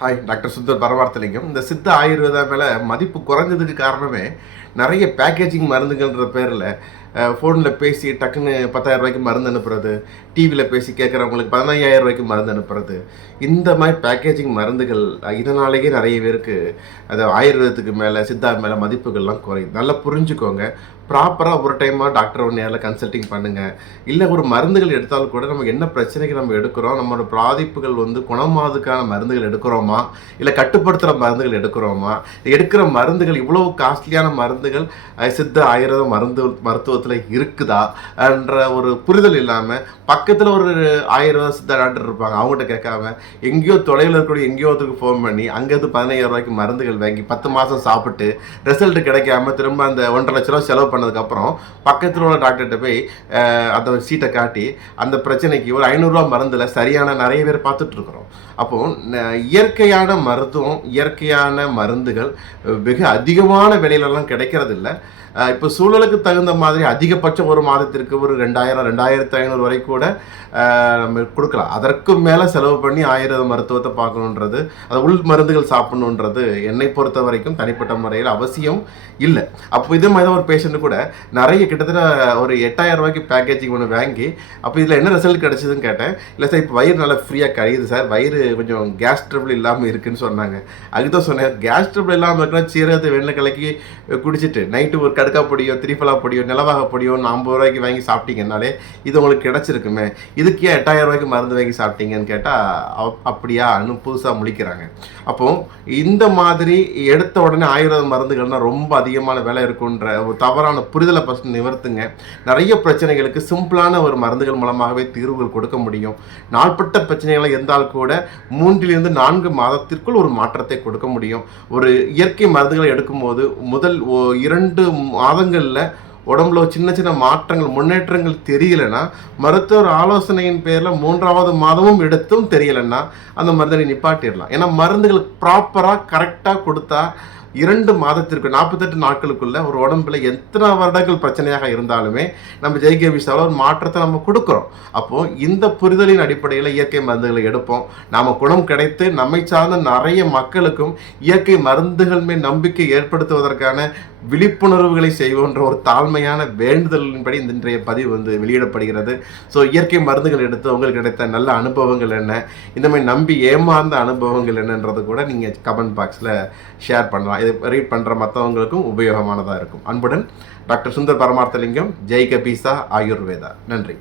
Hi, doctor Sundar Paramarthalingam. இந்த சித்த ஆயுர்வேதா மேலே மதிப்பு குறைஞ்சதுக்கு காரணமே நிறைய பேக்கேஜிங் மருந்துகள்ன்ற பேரில் ஃபோனில் பேசி டக்குன்னு 10,000 ரூபாய்க்கு மருந்து அனுப்புறது, டிவியில் பேசி கேட்குறவங்களுக்கு 15,000 ரூபாய்க்கு மருந்து அனுப்புறது, இந்த மாதிரி பேக்கேஜிங் மருந்துகள் இதனாலேயே நிறைய பேருக்கு அது ஆயுர்வேதத்துக்கு மேலே சித்தா மேலே மதிப்புகள்லாம் குறையுது. நல்லா புரிஞ்சுக்கோங்க. ப்ராப்பராக ஒரு டைமாக டாக்டர் நேரில் கன்சல்டிங் பண்ணுங்கள். இல்லை ஒரு மருந்துகள் எடுத்தாலும் கூட நமக்கு என்ன பிரச்சனைக்கு நம்ம எடுக்கிறோம், நம்மளோட பாதிப்புகள் குணமாவதுக்கான மருந்துகள் எடுக்கிறோமா, இல்லை கட்டுப்படுத்துகிற மருந்துகள் எடுக்கிறோமா, எடுக்கிற மருந்துகள் இவ்வளவு காஸ்ட்லியான மருந்துகள் சித்த ஆயுர்வேத மருத்துவத்தில் இருக்குதா என்ற ஒரு புரிதல் இல்லாமல் பக்கத்தில் ஒரு ஆயுர்வேத சித்த டாக்டர் இருப்பாங்க, அவங்ககிட்ட கேட்காம எங்கேயோ தொலைவில் இருக்கக்கூடிய எங்கேயோ ஒருத்தருக்கு ஃபோன் பண்ணி அங்கேருந்து 15,000 ரூபாய்க்கு மருந்துகள் வாங்கி 10 மாதம் சாப்பிட்டு ரிசல்ட் கிடைக்காம திரும்ப அந்த 1,50,000 ரூபா செலவு பண்ணதுக்கப்புறம் பக்கத்தில் உள்ள டாக்டர்கிட்ட போய் அந்த சீட்டை காட்டி அந்த பிரச்சனைக்கு ஒரு 500 ரூபா மருந்தில் சரியான நிறைய பேர் பார்த்துட்ருக்குறோம். அப்போது இயற்கையான மருத்துவம், இயற்கையான மருந்துகள் வெகு அதிகமான விலையிலலாம் கிடைக்கிறது இல்லை. இப்போ சூழலுக்கு தகுந்த மாதிரி அதிகபட்சம் ஒரு மாதத்திற்கு ஒரு 2,000 2,500 வரை கூட நம்ம கொடுக்கலாம். அதற்கு மேலே செலவு பண்ணி ஆயுர்வேத மருத்துவத்தை பார்க்கணுன்றது, அது உள் மருந்துகள் சாப்பிடணுன்றது என்னை பொறுத்த வரைக்கும் தனிப்பட்ட முறையில் அவசியம் இல்லை. அப்போ இதே மாதிரி தான் ஒரு பேஷண்ட்டு கூட நிறைய கிட்டத்தட்ட ஒரு 8,000 ரூபாய்க்கு பேக்கேஜிங் ஒன்று வாங்கி, அப்போ இதில் என்ன ரிசல்ட் கிடச்சிதுன்னு கேட்டேன். இல்லை சார், இப்போ வயிறு நல்லா ஃப்ரீயாக கழியுது சார், வயிறு கொஞ்சம் கேஸ் ட்ரபிள் இல்லாமல் இருக்குதுன்னு சொன்னாங்க. அதுதான் சொன்னேன், கேஸ் ட்ரபிள் இல்லாமல் இருக்குன்னா சீரகத்தை வெண்ணெய் கலக்கி குடிச்சிட்டு நைட்டு ஒரு கடுக்கா பொடியோ, திரிஃபலா பொடியோ, நிலவாக பொடியோ 50 ரூபாய்க்கு வாங்கி சாப்பிட்டீங்கன்னாலே இது உங்களுக்கு கிடச்சிருக்குமே, இதுக்கு ஏன் 8,000 ரூபாய்க்கு மருந்து வாங்கி சாப்பிட்டீங்கன்னு கேட்டால் அப்படியா இன்னும் புதுசாக முழிக்கிறாங்க. அப்போ இந்த மாதிரி எடுத்த உடனே ஆயுர்வேத மருந்துகள்னால் ரொம்ப அதிகமான விலை இருக்குன்ற ஒரு தவறான புரிதலை ஃபஸ்ட்டு நிவர்த்துங்க. நிறைய பிரச்சனைகளுக்கு சிம்பிளான ஒரு மருந்துகள் மூலமாகவே தீர்வுகள் கொடுக்க முடியும். நாள்பட்ட பிரச்சனைகளை இருந்தால் கூட 3 to 4 மாதத்திற்குள் ஒரு மாற்றத்தை கொடுக்க முடியும். ஒரு இயற்கை மருந்துகளை எடுக்கும்போது முதல் 2 மாதங்களில் உடம்புல சின்ன சின்ன மாற்றங்கள், முன்னேற்றங்கள் தெரியலைன்னா, மருத்துவர் ஆலோசனையின் பேரில் 3வது மாதமும் எடுத்தும் தெரியலைன்னா அந்த மருந்தனை நிப்பாட்டிடலாம். ஏன்னா மருந்துகள் ப்ராப்பராக கரெக்டாக கொடுத்தா 2 மாதத்திற்கு 48 நாட்களுக்குள்ள ஒரு உடம்புல எத்தனை வருடங்கள் பிரச்சனையாக இருந்தாலுமே நம்ம ஜெய்கே விசாவில் ஒரு மாற்றத்தை நம்ம கொடுக்குறோம். அப்போது இந்த புரிதலின் அடிப்படையில் இயற்கை மருந்துகளை எடுப்போம். நாம் குணம் கிடைத்து நம்மை சார்ந்த நிறைய மக்களுக்கும் இயற்கை மருந்துகள் மேல் நம்பிக்கை ஏற்படுத்துவதற்கான விழிப்புணர்வுகளை செய்வோன்ற ஒரு தாழ்மையான வேண்டுதலின்படி இன்றைய பதிவு வெளியிடப்படுகிறது. ஸோ இயற்கை மருந்துகள் எடுத்து உங்களுக்கு கிடைத்த நல்ல அனுபவங்கள் என்ன, இந்த மாதிரி நம்பி ஏமாந்த அனுபவங்கள் என்னன்றது கூட நீங்கள் கமெண்ட் பாக்ஸில் ஷேர் பண்ணலாம். இதை ரீட் பண்ணுற மற்றவங்களுக்கும் உபயோகமானதாக இருக்கும். அன்புடன் டாக்டர் சுந்தர் பரமார்த்தலிங்கம், ஜெய் கபீசா ஆயுர்வேதா. நன்றி.